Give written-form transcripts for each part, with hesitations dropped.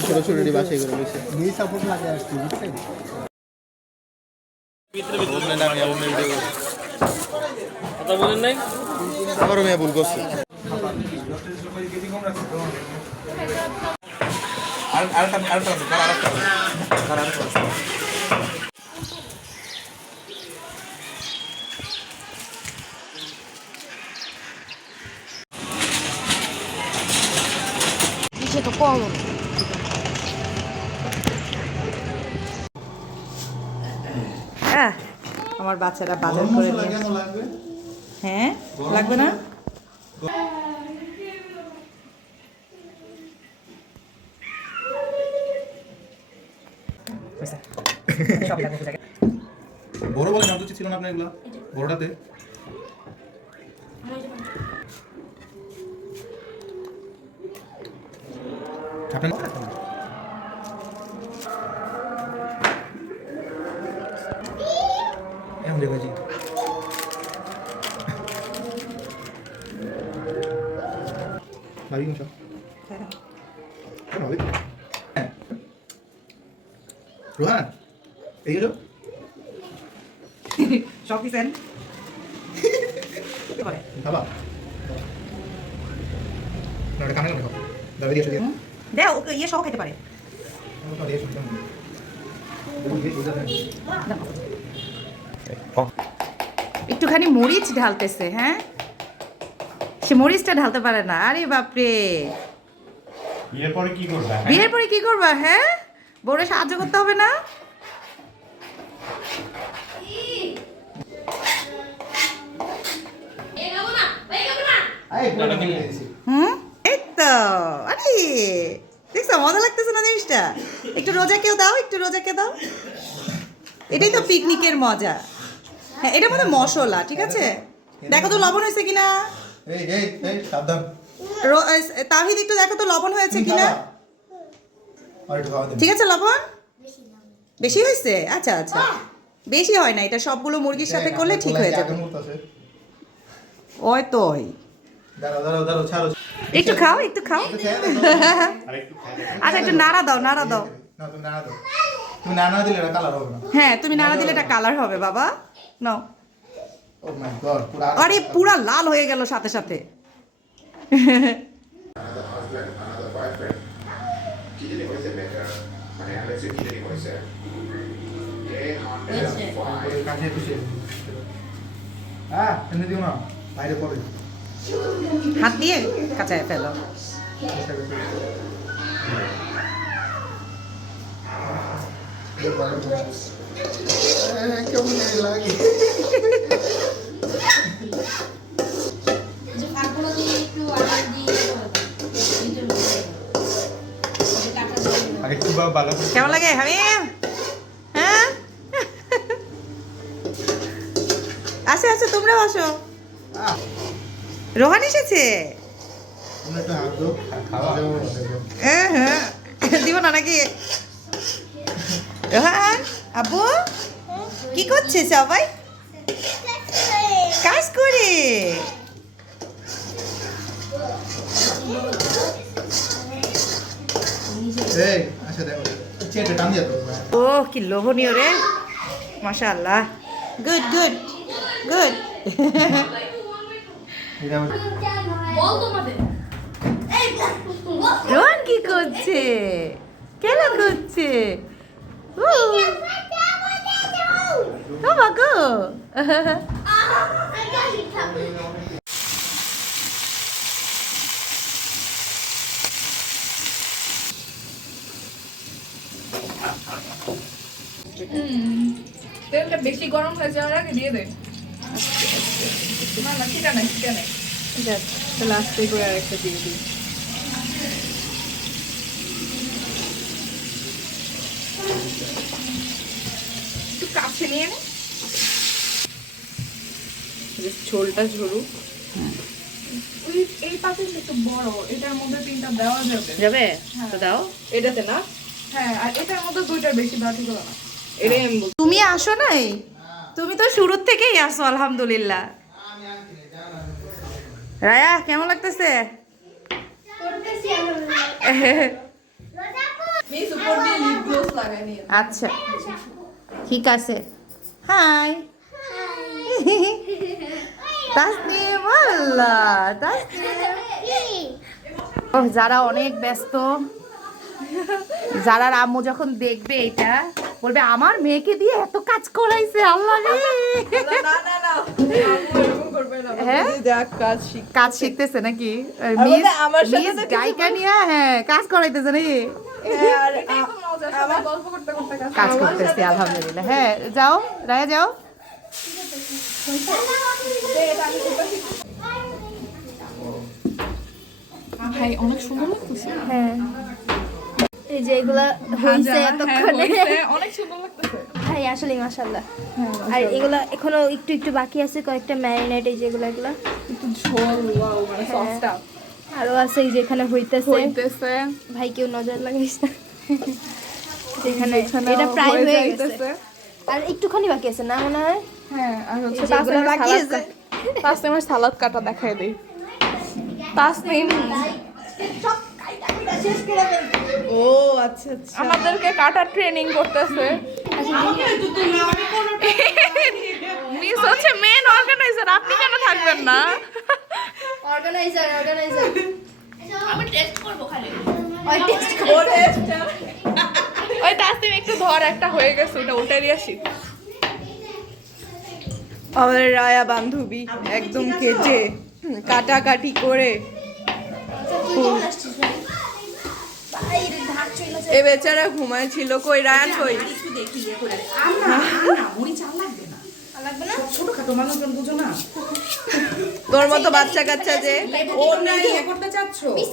ছোট ছোট বাসায় করে বসে সাপোর্ট লাগে আসছি বুঝছেন কথা বলেন নাই আমারও মেয়ে ভুল করছে তো কম আমার বাচ্চারা বাজার করে নিয়ে হ্যাঁ লাগবে না বড় বলে নাম তো ছিল না আপনার এগুলা বড়টাতে আপনার এমন জায়গায় জি ভাবি কোন সব ভাবি রোহান এই গেল সব কি সেন বাবা না এটা কানে না দাবি দিয়ে শুয়ে দাও ওকে ইয়ে সহ খেতে পারে একটুখানি মরিচ ঢালতেছে হ্যাঁ সে মরিচটা ঢালতে পারে না আরে বাপরে বিয়ের পরে কি করবা বিয়ের পরে কি করবা হ্যাঁ বউরে সাহায্য করতে হবে না এই তো আরে দেখছো মজা লাগতেছে না জিনিসটা একটু রোজাকেও দাও একটু রোজাকে দাও এটাই তো পিকনিকের মজা হ্যাঁ এটার মধ্যে মশলা ঠিক আছে দেখো তো লবণ হয়েছে কিনা এই এই এই সাবধান তাহিদ একটু দেখো তো লবণ হয়েছে কিনা ঠিক আছে লবণ বেশি হয়েছে আচ্ছা আচ্ছা বেশি হয় না এটা সবগুলো মুরগির সাথে করলে ঠিক হয়ে যাবে ওই তো একটু খাও একটু খাও আচ্ছা একটু নাড়া দাও নাড়া দাও হ্যাঁ তুমি নাড়া দিলে এটা কালার হবে বাবা নাও আরে পুরা লাল হয়ে গেল সাথে সাথে হাত দিয়ে কাঁচায় ফেলো কেমন লাগে কেমন লাগে হামিম হ্যাঁ আসো আসো তোমরাও আসো রোহান এসেছে হ্যাঁ হ্যাঁ দিব না নাকি রোহান আব্বু কি করছে সবাই কাজ করে ও কি লোভনীয় রে মাশাআল্লাহ গুড গুড গুড রোহান কি করছে কেন করছে ও বাগো তেলটা বেশি গরম হয়ে যাওয়ার আগে দিয়ে দে না না ঠিক আছে ঠিক আছে তাহলে আস্তে করে আরেকটা দিয়ে দিই একটু কাছে নিয়ে নে ঝোলটা ঝরুক এই পাশে একটু বড় এটার মধ্যে তিনটা দেওয়া যাবে যাবে তো দাও এটাতে না হ্যাঁ আর এটার মধ্যে দুইটার বেশি দেওয়া ঠিক হবে না এটাই আমি বলছি তুমি আসো নাই তুমি তো শুরুর থেকেই আসো আলহামদুলিল্লাহ রায়া কেমন লাগতেছে? মিস উপর দিয়ে লিপ গ্লোস লাগাই নিয়ে। আচ্ছা ঠিক আছে। হাই তাসনিম, আল্লাহ তাসনিম। ওহ, যারা অনেক ব্যস্ত, যারা আম্মু যখন দেখবে এটা বলবে আমার মেয়েকে দিয়ে এত কাজ করাইছে, আল্লাহ রে। না না না আম্মু এরকম করবে না। হ্যাঁ? দেখ কাজ শিখ। কাজ শিখতেছে নাকি? বলবে আমার সাথে তো কিছু গায়িকা নিয়ে হ্যাঁ কাজ করাইতেছে নাকি? আর আমার গল্প করতে করতে কাজ করতেছি আলহামদুলিল্লাহ। হ্যাঁ যাও রায়া যাও। ভাই অনেক সুন্দর লাগতেছে। হ্যাঁ এই যে এগুলা হইছে এতক্ষণে। অনেক সুন্দর লাগতেছে। ভাই আসলে মাশাআল্লাহ। আর এগুলা এখনো একটু একটু বাকি আছে, কয়েকটা ম্যারিনেট এই যেগুলো এগুলা একটু ঝোল ওয়াও মানে সসটা আরো আছে এই যে এখানে হইতেছে। হইতেছে। ভাই কেউ নজর লাগাইস না। যেখানে এখানে এটা প্রায় হয়ে গেছে, যাইতেছে। আর একটুখানি বাকি আছে না মনে হয়? হ্যাঁ আর হচ্ছে এই যেগুলো বাকি আছে। তাসনিমের সালাদ কাটা দেখাই দেই। তাসনিম ও আচ্ছা আচ্ছা। আমাদেরকে কাটা ট্রেনিং করতেছে। মিস হচ্ছে মেন অর্গানাইজার, আপনি কেন থাকবেন না? অর্গানাইজার আমি টেস্ট করব খালি। ওই টেস্ট ওই তাসনিম একটু ধর, একটা হয়ে গেছে ওটা উঠাই আসি। আমাদের রায়া বান্ধবী একদম কেটে কাটাকাটি করে এ বেচারা ঘুমাইছিল। কই রায়ান কই? তোর মতো বাচ্চা কাচ্চা যে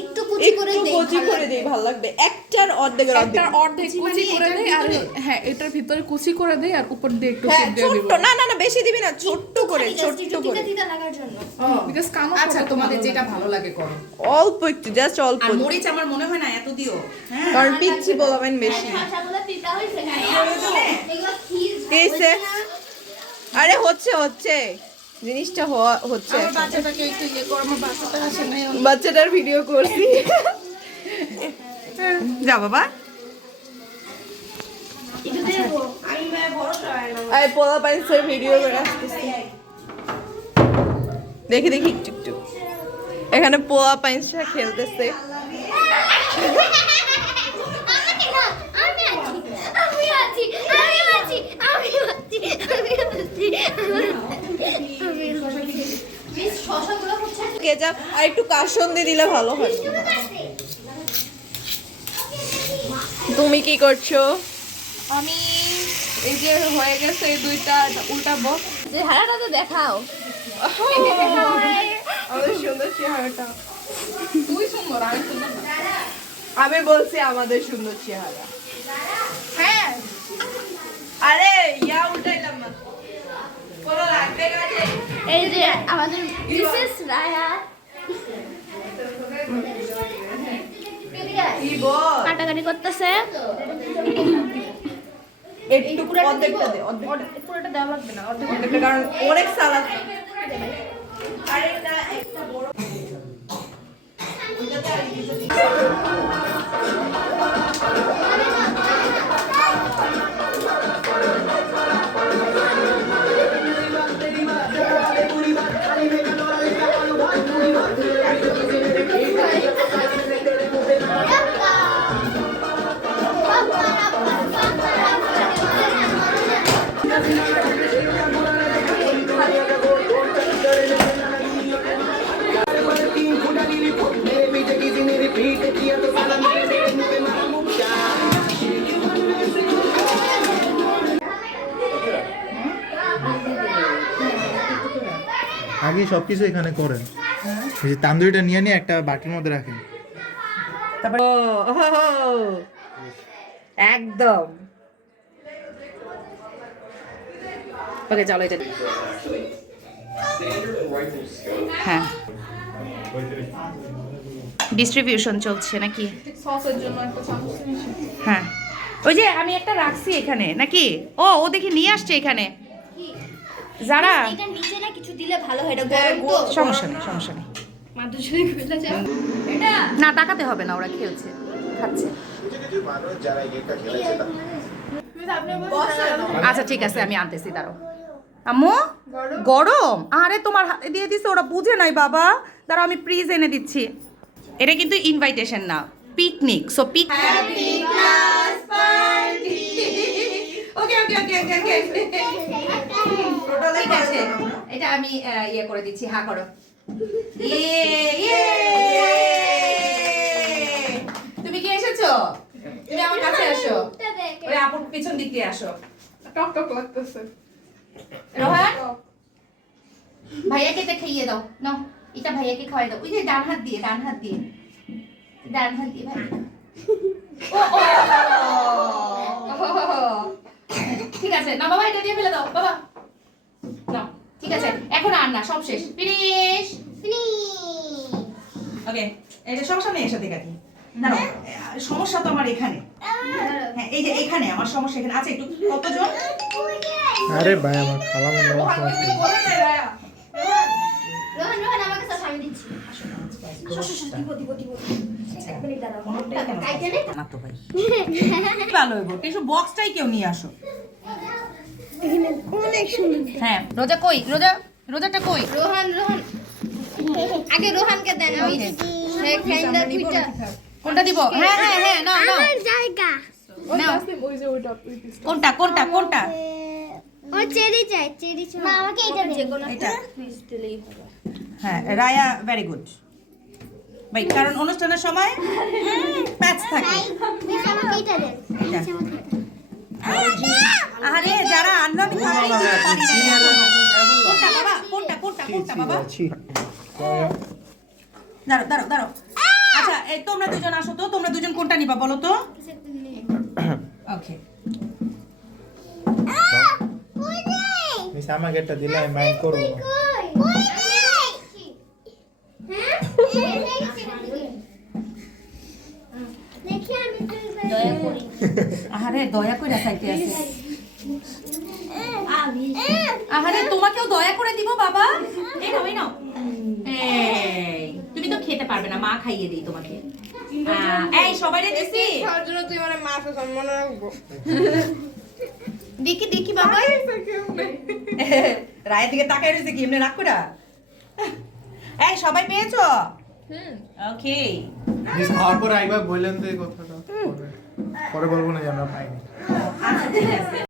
একটু কুচি করে একটু দেই, কচি করে দিই ভালো লাগবে। একটার অর্ধেকের অর্ধেক। এটার অর্ধেক কুচি করে দেই আর হ্যাঁ এটার ভিতরে কুচি করে দেই আর উপর দিয়ে একটু হ্যাঁ টিপ দিয়ে দিব। ছোট্ট, না না না বেশি দিবি না, ছোট্ট করে ছোট্ট করে তিতা লাগার জন্য। বিকজ কামো আচ্ছা তোমাদের যেটা ভালো লাগে করো। অল্প একটু, জাস্ট অল্প, আর মরিচ আমার মনে হয় না এত দিও। হ্যাঁ কারণ পিচ্ছি বলবেন বেশি। শশাগুলো তিতা হইছে না? এগুলো ক্ষীর কেসে আরে হচ্ছে হচ্ছে জিনিসটা হচ্ছে। বাচ্চাটাকে একটু ইয়ে করো, আমার বাচ্চাটা আসে না। বাচ্চাটার ভিডিও করছি। যা বাবা। আই পোলা পাইন্সের ভিডিও করে আসতেছি। দেখি দেখি একটু একটু। এখানে পোলা পাইন্সরা খেলতেছে। কেচাপ আর একটু কাসন্দি দিলে ভালো হয়। তুমি কি করছো? আমি এই যে হয়ে গেছে এই দুইটা উল্টাবো। যে হারাটা তো দেখাও। আমাদের সুন্দর চেহারাটা। তুই সুন্দর আমি সুন্দর না। আমি বলছি আমাদের সুন্দর চেহারা। হ্যাঁ আরে ইয়া উল্টাইলাম না। কোনো লাগবে কাজে? এই যে আমাদের মিসেস রায়া কি বল? কাটাকাটি করতেছে। একটু অর্ধেকটা দে, পুরোটা দেওয়া লাগবে না, অর্ধেক। অর্ধেকটা, কারণ অনেক সালাদ। আরে না একটা বড় ওইটাতে আর কিছু দিই। আগে সব কিছু এখানে করেন। এই যে তান্দুরিটা নিয়ে নিয়ে একটা বাটির মধ্যে রাখেন। তারপর একদম ওকে চলো এটা হ্যাঁ ডিস্ট্রিবিউশন চলছে নাকি? সসের জন্য একটা চামচ নিয়েছি। হ্যাঁ ওই যে আমি একটা রাখছি এখানে নাকি? ও দেখি নিয়ে আসছে এখানে যারা। এটা নিচে না কিছু দিলে ভালো হয়, এটা গরম তো। সমস্যা নেই সমস্যা নেই। মাদুসুরি খুলে যাও এটা না তাকাতে হবে না, ওরা খেলছে খাচ্ছে। আচ্ছা ঠিক আছে, আমি আনতেছি, দাঁড়াও। আম্মু গরম, আরে তোমার হাতে দিয়ে দিছে, ওরা বুঝে নাই বাবা, দাঁড়াও আমি ফ্রিজ এনে দিচ্ছি। এটা কিন্তু ইনভাইটেশন না, পিকনিক। সো পিক ওকে ওকে ওকে ওকে ওকে ঠিক আছে, এটা আমি ইয়ে করে দিচ্ছি, হা করো। ইয়ে ইয়ে, তুমি কি এসেছো? তুমি আমার কাছে আসো, ওই আপুর পিছন দিক দিয়ে আসো। টক টক লাগতেছে। রোহান ভাইয়াকে এটা খাইয়ে দাও, নাও এটা ভাইয়াকে খাওয়াই দাও, ওই যে ডান হাত দিয়ে, ডান হাত দিয়ে, ডান হাত দিয়ে ভাই। ও ও ঠিক আছে, না বাবা এটা দিয়ে ফেলে দাও বাবা, নাও ঠিক আছে, এখন আর না, সব শেষ, ফিনিশ। ওকে, এটা সমস্যা নেই একসাথে কাটি। দাঁড়াও, সমস্যা তো আমার এখানে। হ্যাঁ, এই যে এখানে আমার সমস্যা এখানে আছে। একটু কতজন? আরে ভাই আমার খালা মনে রোহান তুমি বলে নাই রায়া। রোহন রোহন আমাকে সাথে আমি দিচ্ছি দিব এক মিনিট দাঁড়াও কাইতে নে না তো ভাই, ভালো হইব। টিস্যু বক্সটাই কেউ নিয়ে আসো। অনেক সুন্দর হ্যাঁ রোজা কই, রোজা, রোজাটা কই? রোহন রোহন আগে রোহনকে দেন, আমি খাইন্দা দুইটা কোনটা দিব? হ্যাঁ হ্যাঁ হ্যাঁ, নাও নাও আমার জায়গা ওই নাও। তাসলিম ওই যে ওইটা ওই পিসটা। কোনটা কোনটা কোনটা? ও চেরি চাই, চেরি চাই মা আমাকে এটা দে, এটা প্লিজ দিলেই হবে। হ্যাঁ, রায়া ভেরি গুড ভাই, কারণ অনুষ্ঠানের সময় প্যাচ থাকে। প্লিজ আমাকে এটা দেন, এটা। প্লিজ আমাকে এটা দেন। আরে যারা আনলো আমি খাওয়াই দিতে পারি না। কোনটা বাবা? কোনটা কোনটা কোনটা বাবা? দাঁড়াও দাঁড়াও দাঁড়াও। আচ্ছা, এই তোমরা দুজন আসো তো, তোমরা দুজন কোনটা নিবা বলো তো? ওকে, মিস আমাকে একটা দিলে আমি মাইন্ড করবো না। দয়া করি আহারে দয়া কইরা চাইতে আছে। আহারে তোমাকেও দয়া করে দিব বাবা। এই নাও এই নাও, এই তুমি তো খেতে পারবে না, মা খাইয়ে দেই তোমাকে। এই সবাইরে দিছি। খাওয়ার জন্য তুই মানে মাছ আছে মনে রাখবো। দেখি দেখি বাবা, রায়ের দিকে তাকাই রয়েছে কি এমনি রাগ করা? এই সবাই পেয়েছো? ওকে, মিস খাওয়ার পরে একবার বললেন তো এই কথাটা, পরে বলবো না যে আমরা পাইনি। আচ্ছা ঠিক আছে।